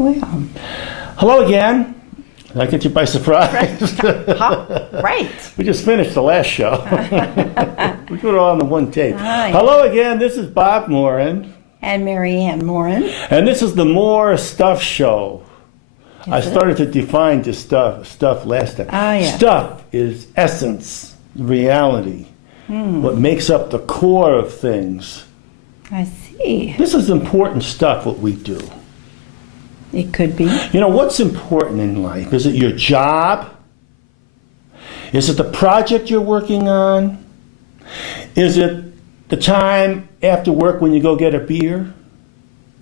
Well, Hello again. Did I get you by surprise? right. We just finished the last show. We put it all on the one tape. Hi. Hello again. This is Bob Moran. And Marianne Morin. And this is the More Stuff Show. I started to define this stuff last time. Oh, yeah. Stuff is essence, reality, what makes up the core of things. I see. This is important stuff, what we do. It could be. You know, what's important in life? Is it your job? Is it the project you're working on? Is it the time after work when you go get a beer?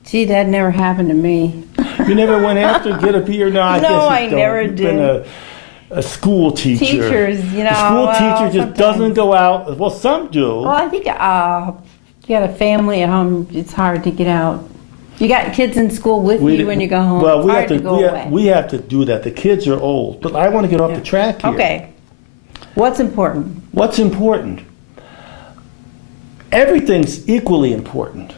Gee, that never happened to me. You never went after to get a beer? No, I No, guess you I don't. You've You've did. been a school teacher. Teachers, you know. The school well, teacher just sometimes. doesn't go out. Well, some do. Well, I think you got a family at home. It's hard to get out. You got kids in school with you when you go home. Well, it's we hard have to, go away. we have to do that. The kids are old. But I want to get off the track here. Okay. What's important? What's important? Everything's equally important.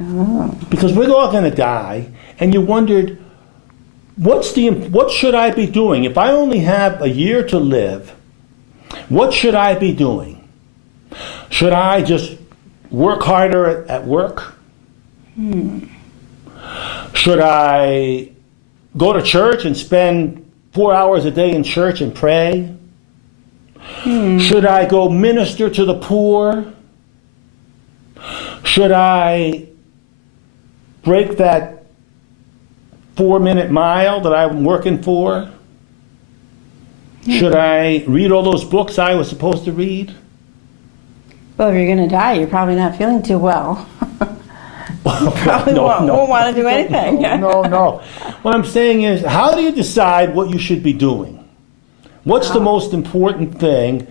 Oh. Because we're all going to die, and you wondered, what should I be doing? If I only have a year to live, what should I be doing? Should I just work harder at work? Should I go to church and spend 4 hours a day in church and pray? Should I go minister to the poor? Should I break that 4-minute mile that I'm working for? Should I read all those books I was supposed to read? Well, if you're going to die, you're probably not feeling too well. Probably won't want to do anything. No. What I'm saying is, how do you decide what you should be doing? What's the most important thing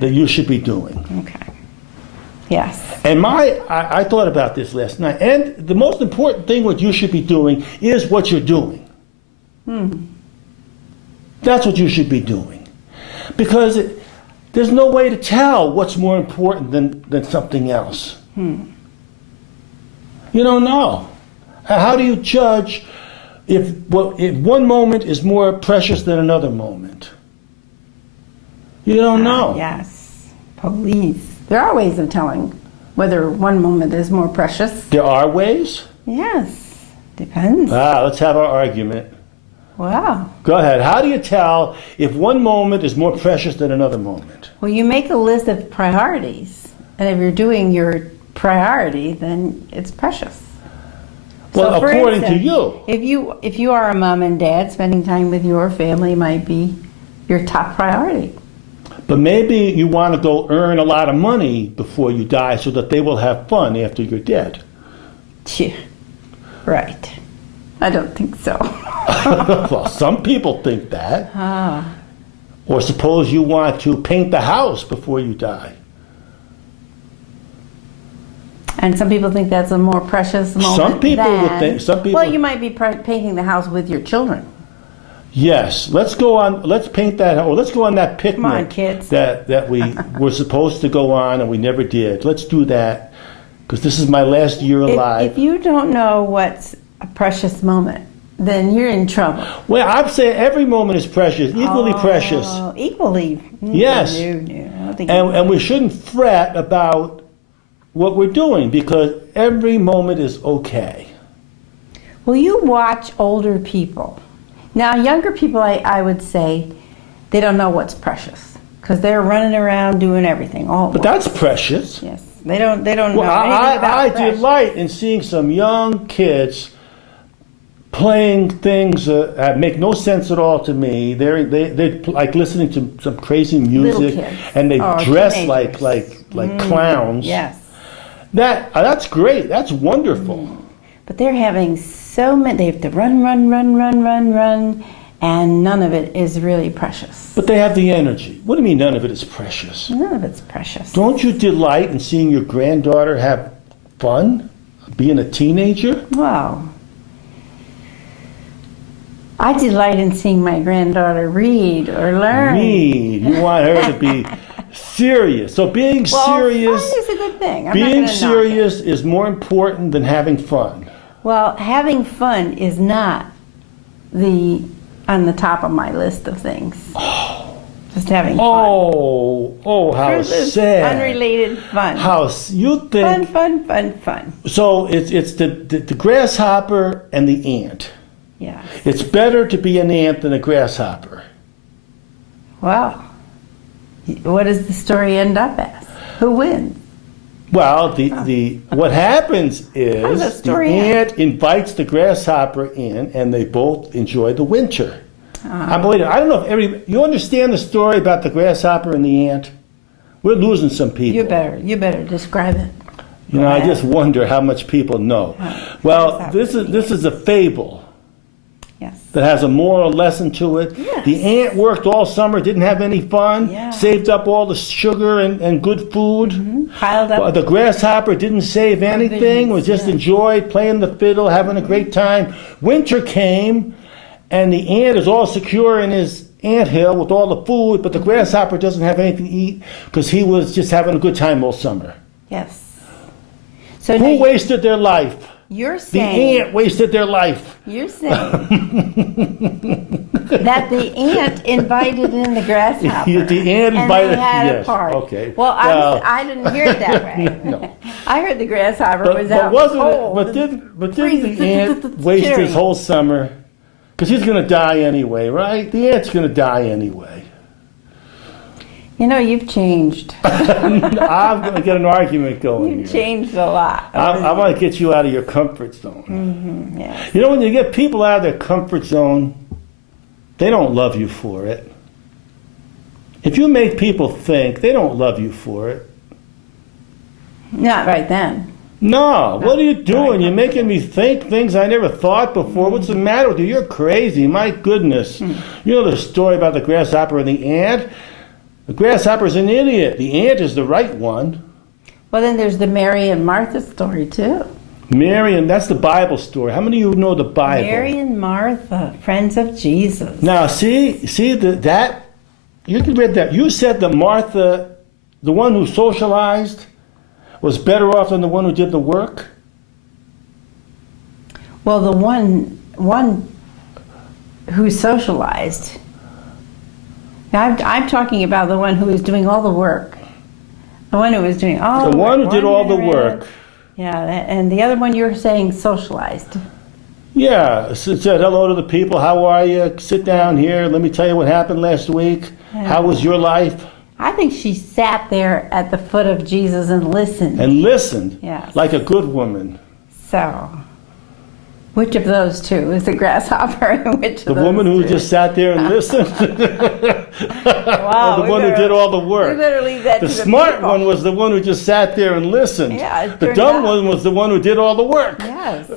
that you should be doing? Okay. Yes. And I thought about this last night. And the most important thing what you should be doing is what you're doing. That's what you should be doing. Because there's no way to tell what's more important than something else. You don't know. How do you judge if one moment is more precious than another moment? You don't know. Yes. Police. There are ways of telling whether one moment is more precious. There are ways? Yes. Depends. Let's have our argument. Wow. Go ahead. How do you tell if one moment is more precious than another moment? Well, you make a list of priorities. And if you're doing your priority, then it's precious. Well, So, for according to instance, you. If you are a mom and dad, spending time with your family might be your top priority. But maybe you want to go earn a lot of money before you die so that they will have fun after you're dead. Phew. Right. I don't think so. Well, some people think that. Or suppose you want to paint the house before you die. And some people think that's a more precious moment. Some people would think. Some people. Well, you might be painting the house with your children. Yes, let's paint that, or let's go on that picnic on, kids. that we were supposed to go on and we never did. Let's do that, because this is my last year alive. If you don't know what's a precious moment, then you're in trouble. Well, I'd say every moment is precious, equally precious. Equally. Yes. No, I don't think And we shouldn't fret about what we're doing, because every moment is okay. Well, you watch older people. Now, younger people, I would say, they don't know what's precious because they're running around doing everything. But that's precious. Yes, they don't know anything I about precious. delight in seeing some young kids playing things that make no sense at all to me. They're like listening to some crazy music, kids. and they Oh, dress teenagers. like clowns. Yes. That's great. That's wonderful. But they're having so many, they have to run, and none of it is really precious. But they have the energy. What do you mean none of it is precious? None of it's precious. Don't you delight in seeing your granddaughter have fun, being a teenager? Wow. I delight in seeing my granddaughter read or learn. Read. You want her to be serious. So being serious fun is a good thing. I'm not Being gonna knock it. serious is more important than having fun. Well, having fun is not on the top of my list of things. Just having fun. How Frivolous, sad. unrelated fun. You think Fun. so? It's the grasshopper and the ant. Yeah. It's better to be an ant than a grasshopper. Well, what does the story end up as? Who wins? Well, what happens How's the is the story end? ant invites the grasshopper in, and they both enjoy the winter. I don't know if you understand the story about the grasshopper and the ant. We're losing some people. You better describe it. You know, I just wonder how much people know. Well, this is a fable. Yes. That has a moral lesson to it. Yes. The ant worked all summer, didn't have any fun, Yeah. saved up all the sugar and good food. Piled up. The grasshopper didn't save anything, was just enjoyed playing the fiddle, having a great time. Winter came, and the ant is all secure in his anthill with all the food, but the grasshopper doesn't have anything to eat because he was just having a good time all summer. Yes. So Who now wasted their life? you're The saying ant wasted their life. You're saying that the ant invited in the grasshopper. The ant invited. And they had yes. a party. Okay. Well, I didn't hear it that way. No. I heard the grasshopper was But out wasn't cold. it? But didn't freezing. the ant waste Cheering. his whole summer? Because he's going to die anyway, right? The ant's going to die anyway. You know, you've changed. I'm going to get an argument going You've here. changed a lot. I want to get you out of your comfort zone. Yes. You know, when you get people out of their comfort zone, they don't love you for it. If you make people think, they don't love you for it. Not right then. No, what are you doing? You're making me think things I never thought before. What's the matter with you? You're crazy. My goodness. You know the story about the grasshopper and the ant? The grasshopper's an idiot. The ant is the right one. Well, then there's the Mary and Martha story, too. Mary, and that's the Bible story. How many of you know the Bible? Mary and Martha, friends of Jesus. Now, see that you can read that. You said that Martha, the one who socialized, was better off than the one who did the work. Well, the one who socialized. I'm talking about the one who was doing all the work. The one who was doing all The the one work. who did all the Wandering around. work. Yeah, and the other one you're saying socialized. Yeah, said hello to the people. How are you? Sit down here. Let me tell you what happened last week. Yeah. How was your life? I think she sat there at the foot of Jesus and listened. And listened. Yes. Like a good woman. So, which of those two is the grasshopper and which The of those woman who two? just sat there and listened. Wow, Or the we one who better- did all the work. We better leave that The to the smart people. one was the one who just sat there and listened. Yeah, it the turned dumb out. one was the one who did all the work. Yes.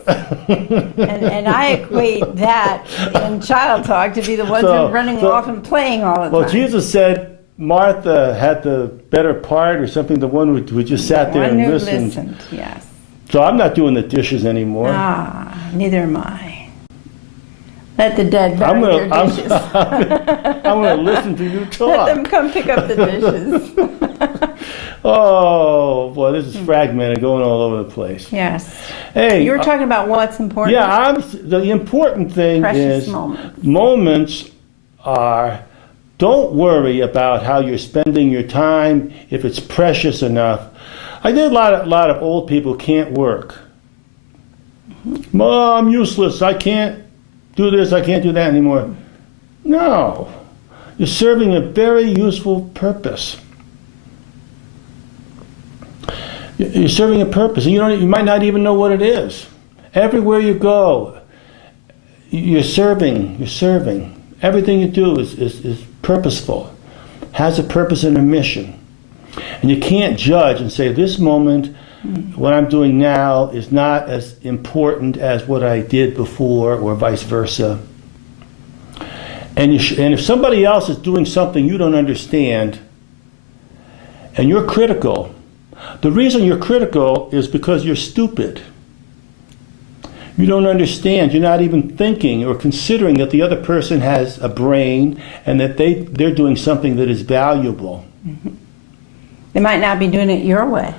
and I equate that in child talk to be the ones So- who are running so- off and playing all the Well, time. Jesus said Martha had the better part or something, the one who just sat there One and who listened. yes. So I'm not doing the dishes anymore. Ah, neither am I. Let the dead I'm bury gonna, their dishes. I'm gonna listen to you Let talk. them come pick up the dishes. Oh boy, this is fragmented, going all over the place. Yes. Hey, You were talking about what's important. yeah, the important thing Precious is moments. are. Don't worry about how you're spending your time if it's precious enough. I did a lot of old people who can't work. Oh, I'm useless. I can't do this. I can't do that anymore. No, you're serving a very useful purpose. You're serving a purpose, and you might not even know what it is. Everywhere you go, you're serving. You're serving. Everything you do is purposeful, has a purpose and a mission. And you can't judge and say, this moment, what I'm doing now is not as important as what I did before, or vice versa. And if somebody else is doing something you don't understand, and you're critical, the reason you're critical is because you're stupid. You don't understand. You're not even thinking or considering that the other person has a brain and that they're doing something that is valuable. They might not be doing it your way.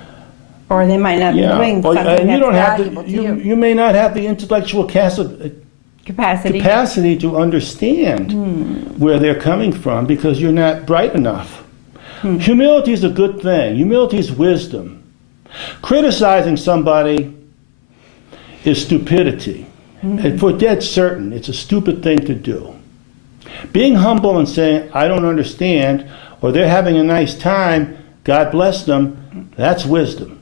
Or they might not be doing Well, something and you that's don't have valuable the, to you. you may not have the intellectual capacity to understand where they're coming from because you're not bright enough. Humility is a good thing. Humility is wisdom. Criticizing somebody is stupidity. And for dead certain, it's a stupid thing to do. Being humble and saying, I don't understand, or they're having a nice time, God bless them, that's wisdom.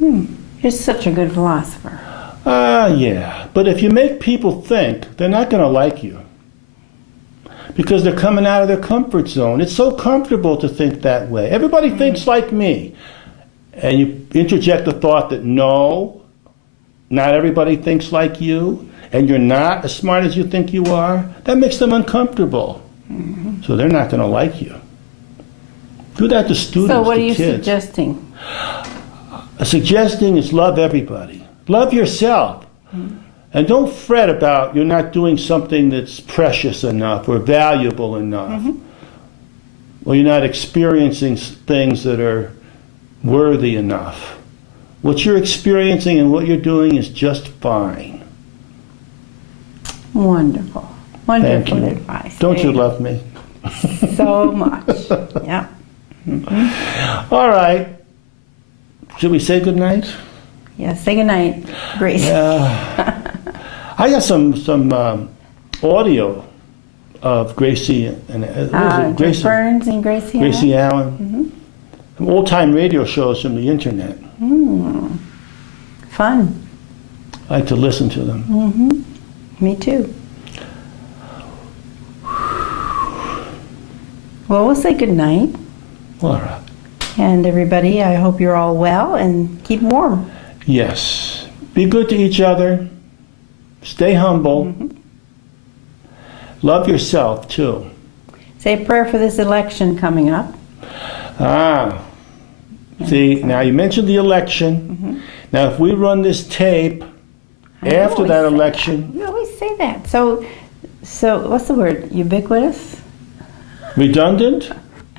You're such a good philosopher. Yeah. But if you make people think, they're not going to like you. Because they're coming out of their comfort zone. It's so comfortable to think that way. Everybody thinks like me. And you interject the thought that no, not everybody thinks like you, and you're not as smart as you think you are. That makes them uncomfortable. So they're not going to like you. Do that to students, So what to are you kids. suggesting? Suggesting is love everybody. Love yourself. And don't fret about you're not doing something that's precious enough or valuable enough. Or you're not experiencing things that are worthy enough. What you're experiencing and what you're doing is just fine. Wonderful. Thank Wonderful you. advice. Don't There you love me? So much. Yeah. All right. Should we say goodnight? Yeah. Say goodnight, Grace. I got some audio of Gracie and what is it? Grace Burns and Gracie. Gracie Allen. Old-time radio shows from the internet. Fun. I like to listen to them. Me too. Well, we'll say goodnight. All right. And everybody, I hope you're all well and keep warm. Yes. Be good to each other. Stay humble. Love yourself, too. Say a prayer for this election coming up. See, now you mentioned the election. Now, if we run this tape after that election, You always say that. So what's the word? Ubiquitous? redundant?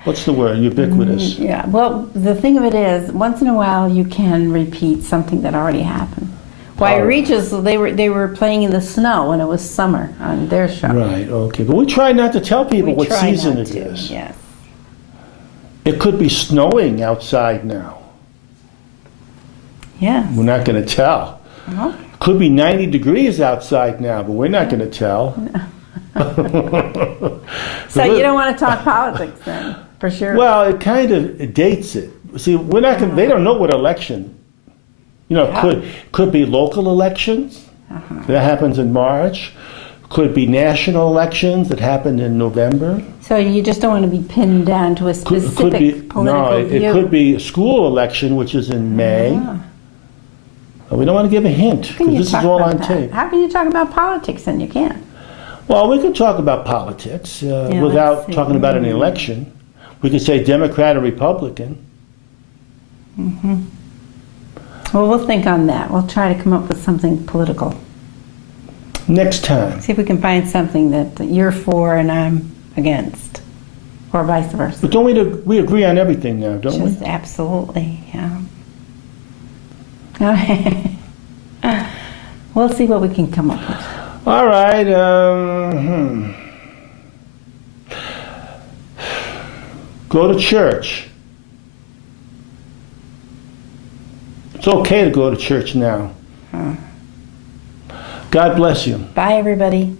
What's the word? Ubiquitous. Yeah. Well, the thing of it is, once in a while you can repeat something that already happened. Why Oh. Regis, they were playing in the snow when it was summer on their show. Right, okay. But we try not to tell people We what try season not it to, is. Yes. It could be snowing outside now. Yes. We're not going to tell. Uh-huh. Could be 90 degrees outside now, but we're not going to tell. So you don't want to talk politics then, for sure. Well, it kind of dates it. See, we're not going. They don't know what election. You know, it could be local elections. That happens in March. Could be national elections that happened in November. So you just don't want to be pinned down to a specific political view. It could be a school election, which is in May. But we don't want to give a hint How can because you this is talk all about on that? tape. How can you talk about politics then? You can't. Well, we could talk about politics without let's see. talking about an election. We could say Democrat or Republican. Well, we'll think on that. We'll try to come up with something political. Next time. See if we can find something that you're for and I'm against, or vice versa. But don't we agree on everything now, don't we? Just absolutely, yeah. We'll see what we can come up with. All right. Go to church. It's okay to go to church now. God bless you. Bye, everybody.